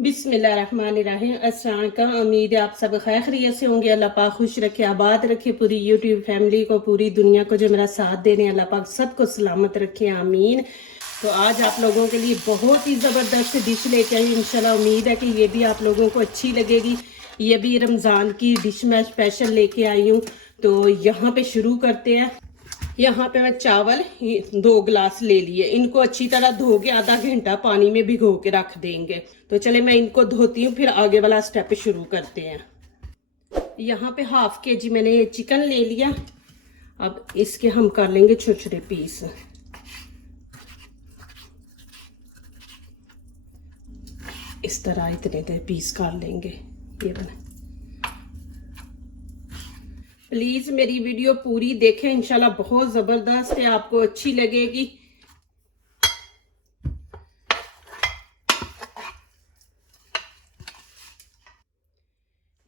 बिस्मिल्लाहिर्रहमानिर्रहीम। अस्सलाम वालेकुम। उम्मीद है आप सब खैर खैरियत से होंगे। अल्लाह पाक खुश रखे, आबाद रखे पूरी यूट्यूब फैमिली को, पूरी दुनिया को जो मेरा साथ दे रहे हैं, अल्लाह पाक सबको सलामत रखे, आमीन। तो आज आप लोगों के लिए बहुत ही ज़बरदस्त डिश लेके आई। इंशाल्लाह उम्मीद है कि ये भी आप लोगों को अच्छी लगेगी। ये भी रमज़ान की डिश मैं स्पेशल लेके आई हूँ। तो यहाँ पे शुरू करते हैं। यहाँ पे मैं चावल 2 गिलास ले लिए। इनको अच्छी तरह धो के आधा घंटा पानी में भिगो के रख देंगे। तो चले मैं इनको धोती हूँ, फिर आगे वाला स्टेप शुरू करते हैं। यहाँ पे हाफ के जी मैंने ये चिकन ले लिया। अब इसके हम कर लेंगे छोटे छोटे पीस। इस तरह इतने पीस कर लेंगे। ये बना। प्लीज मेरी वीडियो पूरी देखें, इंशाल्लाह बहुत जबरदस्त है, आपको अच्छी लगेगी।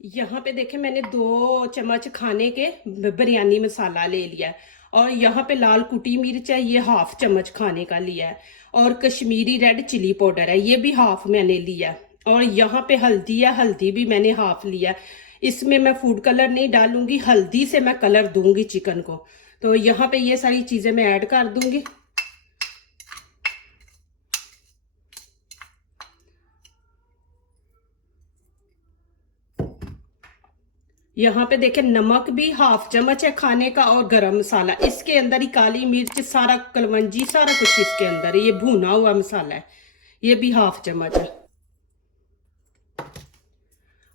यहाँ पे देखें मैंने 2 चम्मच खाने के बिरयानी मसाला ले लिया है। और यहाँ पे लाल कुटी मिर्च है, ये हाफ चम्मच खाने का लिया है। और कश्मीरी रेड चिली पाउडर है, ये भी हाफ मैंने लिया है। और यहाँ पे हल्दी है, हल्दी भी मैंने हाफ लिया है। इसमें मैं फूड कलर नहीं डालूंगी, हल्दी से मैं कलर दूंगी चिकन को। तो यहाँ पे ये सारी चीजें मैं ऐड कर दूंगी। यहाँ पे देखें नमक भी हाफ चम्मच है खाने का, और गरम मसाला इसके अंदर ही, काली मिर्च सारा, कलवंजी सारा कुछ इसके अंदर है। ये भुना हुआ मसाला है, ये भी हाफ चम्मच है।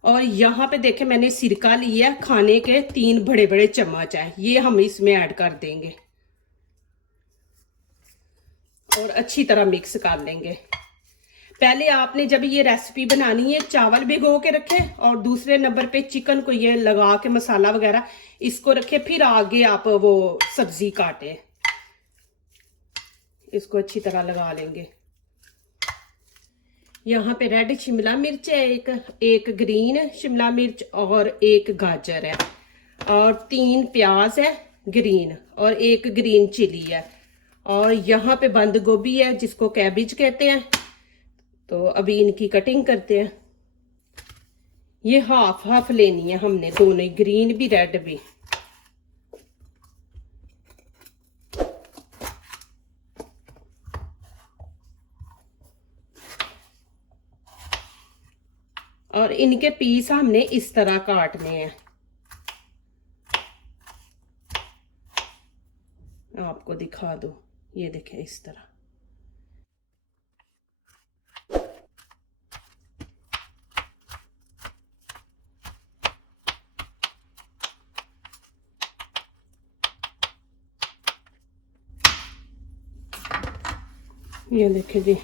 और यहाँ पे देखें मैंने सिरका लिया खाने के 3 बड़े बड़े चम्मच है, ये हम इसमें ऐड कर देंगे और अच्छी तरह मिक्स कर लेंगे। पहले आपने जब ये रेसिपी बनानी है चावल भिगो के रखे, और दूसरे नंबर पे चिकन को ये लगा के मसाला वगैरह इसको रखे, फिर आगे आप वो सब्जी काटे। इसको अच्छी तरह लगा लेंगे। यहाँ पे रेड शिमला मिर्च है, एक ग्रीन शिमला मिर्च और एक गाजर है, और 3 प्याज है ग्रीन, और एक ग्रीन चिली है। और यहाँ पे बंद गोभी है जिसको कैबिज कहते हैं। तो अभी इनकी कटिंग करते हैं। ये हाफ हाफ लेनी है हमने दोनों, ग्रीन भी रेड भी। और इनके पीस हमने इस तरह काटने हैं। आपको दिखा दो, ये देखें इस तरह। ये देखें जी।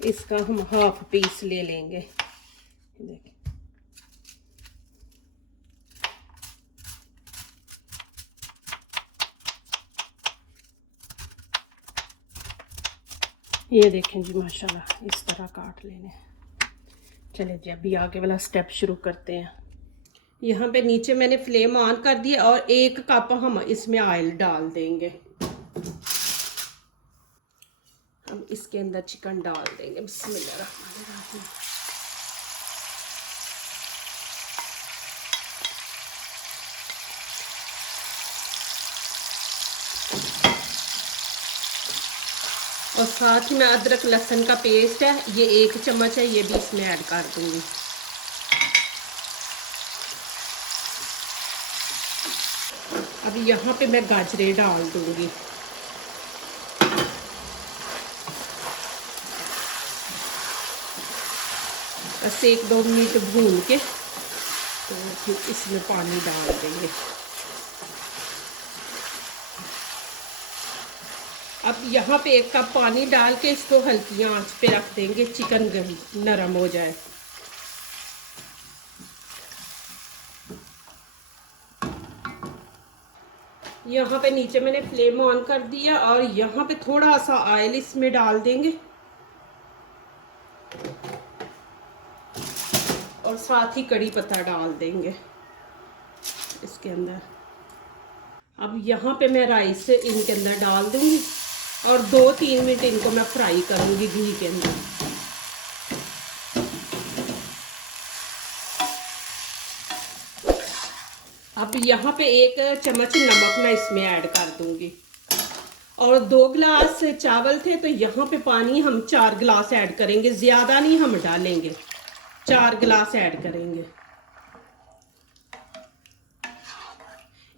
इसका हम हाफ पीस ले लेंगे। देखिए ये देखें जी, माशाल्लाह इस तरह काट लेने। चलिए जी अभी आगे वाला स्टेप शुरू करते हैं। यहाँ पे नीचे मैंने फ्लेम ऑन कर दिया, और 1 कप हम इसमें ऑयल डाल देंगे। हम इसके अंदर चिकन डाल देंगे। बिस्मिल्लाहिर्रहमानिर्रहीम। और साथ ही में अदरक लहसुन का पेस्ट है, ये 1 चम्मच है, ये भी इसमें ऐड कर दूंगी। अब यहाँ पे मैं गाजरें डाल दूंगी। बस 1-2 मिनट भून के तो फिर इसमें पानी डाल देंगे। अब यहाँ पे 1 कप पानी डाल के इसको हल्की आंच पे रख देंगे, चिकन नरम हो जाए। यहाँ पे नीचे मैंने फ्लेम ऑन कर दिया और यहाँ पे थोड़ा सा ऑयल इसमें डाल देंगे और साथ ही कड़ी पत्ता डाल देंगे इसके अंदर। अब यहाँ पे मैं राइस इनके अंदर डाल दूंगी और 2-3 मिनट इनको मैं फ्राई करूंगी घी के अंदर। अब यहाँ पे 1 चम्मच नमक मैं इसमें ऐड कर दूंगी और 2 गिलास चावल थे तो यहाँ पे पानी हम 4 गिलास ऐड करेंगे, ज्यादा नहीं हम डालेंगे, 4 गिलास ऐड करेंगे।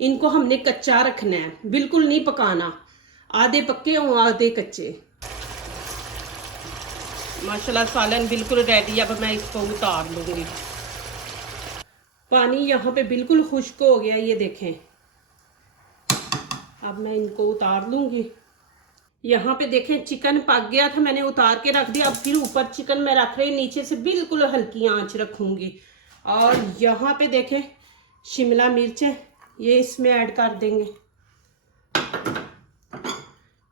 इनको हमने कच्चा रखना है, बिल्कुल नहीं पकाना, आधे पक्के और आधे कच्चे। माशाल्लाह सालन बिल्कुल रेडी। अब मैं इसको उतार लूंगी। पानी यहाँ पे बिल्कुल खुश्क हो गया, ये देखें। अब मैं इनको उतार लूंगी। यहाँ पे देखें चिकन पक गया था, मैंने उतार के रख दिया। अब फिर ऊपर चिकन मैं रख रही, नीचे से बिल्कुल हल्की आंच रखूंगी। और यहाँ पे देखें शिमला मिर्च है, ये इसमें ऐड कर देंगे।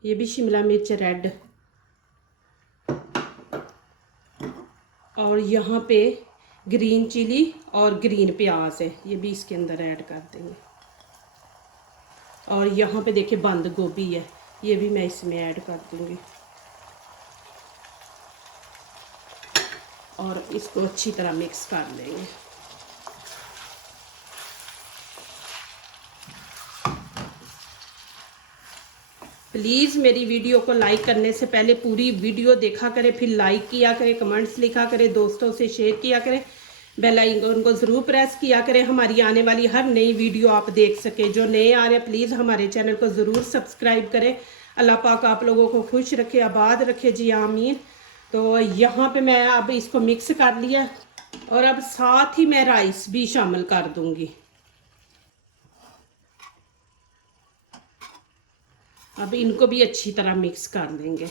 ये भी शिमला मिर्च रेड। और यहाँ पे ग्रीन चिली और ग्रीन प्याज है, ये भी इसके अंदर ऐड कर देंगे। और यहाँ पे देखिए बंद गोभी है, ये भी मैं इसमें ऐड कर दूंगी। और इसको अच्छी तरह मिक्स कर लेंगे। प्लीज़ मेरी वीडियो को लाइक करने से पहले पूरी वीडियो देखा करें, फिर लाइक किया करें, कमेंट्स लिखा करें, दोस्तों से शेयर किया करें, बेल आइकन को ज़रूर प्रेस किया करें, हमारी आने वाली हर नई वीडियो आप देख सकें। जो नए आ रहे हैं प्लीज़ हमारे चैनल को ज़रूर सब्सक्राइब करें। अल्लाह पाक आप लोगों को खुश रखे, आबाद रखे जी, आमीन। तो यहाँ पे मैं अब इसको मिक्स कर लिया और अब साथ ही मैं राइस भी शामिल कर दूँगी। अब इनको भी अच्छी तरह मिक्स कर देंगे।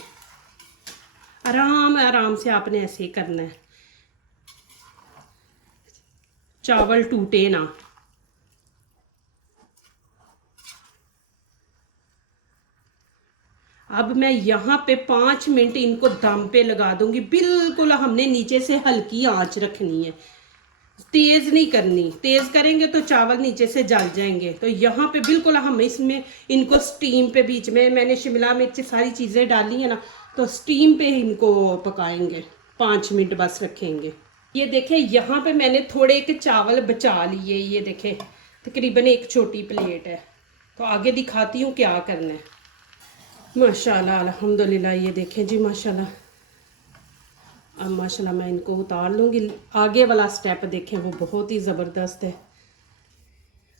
आराम आराम से आपने ऐसे ही करना है, चावल टूटे ना। अब मैं यहाँ पे 5 मिनट इनको दम पे लगा दूंगी। बिल्कुल हमने नीचे से हल्की आंच रखनी है, तेज नहीं करनी। तेज करेंगे तो चावल नीचे से जल जाएंगे। तो यहाँ पे बिल्कुल हम इसमें इनको स्टीम पे, बीच में मैंने शिमला मिर्च सारी चीज़ें डाली है ना, तो स्टीम पे इनको पकाएंगे। 5 मिनट बस रखेंगे। ये देखें यहाँ पे मैंने थोड़े के चावल बचा लिए, ये देखें तकरीबन 1 छोटी प्लेट है। तो आगे दिखाती हूँ क्या करना है। माशाल्लाह अल्हम्दुलिल्लाह, ये देखें जी माशाल्लाह। अब माशाल्लाह मैं इनको उतार लूँगी। आगे वाला स्टेप देखें वो बहुत ही ज़बरदस्त है।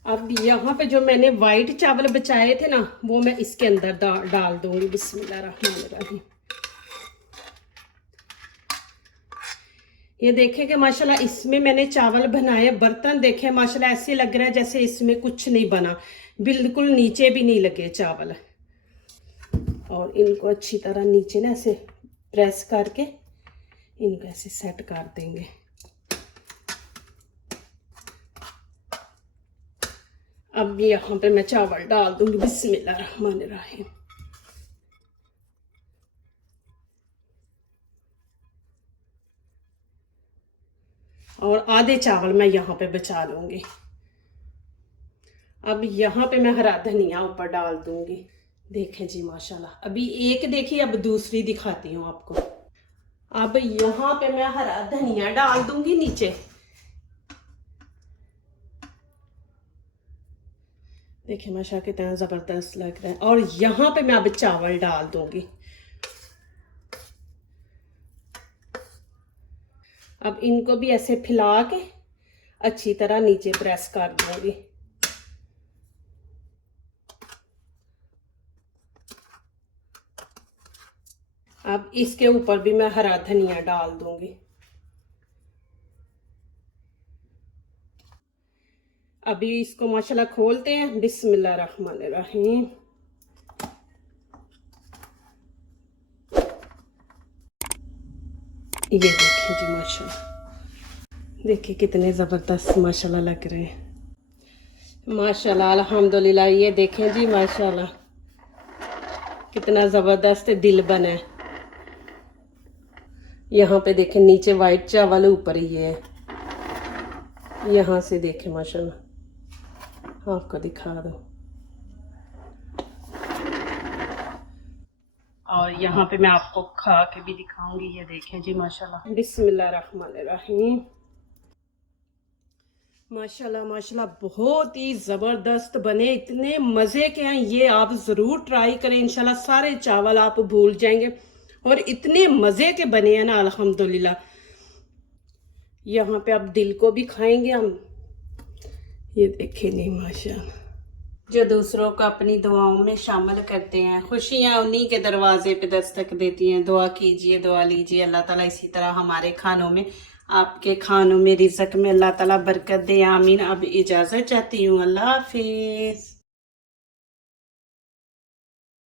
अब यहाँ पे जो मैंने वाइट चावल बचाए थे ना, वो मैं इसके अंदर डाल दूँगी। बिस्मिल्लाहिर्रहमानिर्रहीम। ये देखें कि माशाल्लाह इसमें मैंने चावल बनाए, बर्तन देखें माशाल्लाह ऐसे लग रहा है जैसे इसमें कुछ नहीं बना, बिल्कुल नीचे भी नहीं लगे चावल। और इनको अच्छी तरह नीचे ना ऐसे प्रेस करके इनको ऐसे सेट कर देंगे। अब यहाँ पे मैं चावल डाल दूंगी। बिस्मिल्लाहिर्रहमानिर्रहीम। और आधे चावल मैं यहाँ पे बचा लूंगी। अब यहाँ पे मैं हरा धनिया ऊपर डाल दूंगी। देखें जी माशाल्लाह। अभी एक देखी, अब दूसरी दिखाती हूँ आपको। अब यहाँ पे मैं हरा धनिया डाल दूंगी नीचे। देखिए माशा कितना ज़बरदस्त लग रहा है। और यहाँ पे मैं अब चावल डाल दूंगी। अब इनको भी ऐसे फैला के अच्छी तरह नीचे प्रेस कर दूंगी। अब इसके ऊपर भी मैं हरा धनिया डाल दूंगी। अभी इसको माशाल्लाह खोलते हैं। बिस्मिल्लाहिर्रहमानिर्रहीम। ये देखिए जी माशाल्लाह, देखिए कितने ज़बरदस्त माशाल्लाह लग रहे हैं। माशाल्लाह अल्हम्दुलिल्लाह। ये देखें जी माशाल्लाह कितना ज़बरदस्त दिल बना है। यहाँ पे देखें नीचे वाइट चावल, ऊपर ये है। यहाँ से देखें माशाल्लाह, आपको दिखा दो। और यहाँ पे मैं आपको खा के भी दिखाऊंगी। ये देखें जी माशाल्लाह। बिस्मिल्लाहिर्रहमानिर्रहीम। माशाल्लाह माशाल्लाह बहुत ही ज़बरदस्त बने, इतने मज़े के हैं। ये आप ज़रूर ट्राई करें, इंशाल्लाह सारे चावल आप भूल जाएंगे। और इतने मज़े के बने हैं ना अल्हम्दुलिल्लाह। यहाँ पे अब दिल को भी खाएंगे हम। ये देखें नहीं माशाल्लाह। जो दूसरों को अपनी दुआओं में शामिल करते हैं, खुशियाँ उन्हीं के दरवाजे पे दस्तक देती हैं। दुआ कीजिए, दुआ लीजिए, अल्लाह ताला इसी तरह हमारे खानों में, आपके खानों में, रिज़्क़ में अल्लाह ताला बरकत दे। आमीन। अब इजाज़त चाहती हूँ। अल्लाह हाफिज़।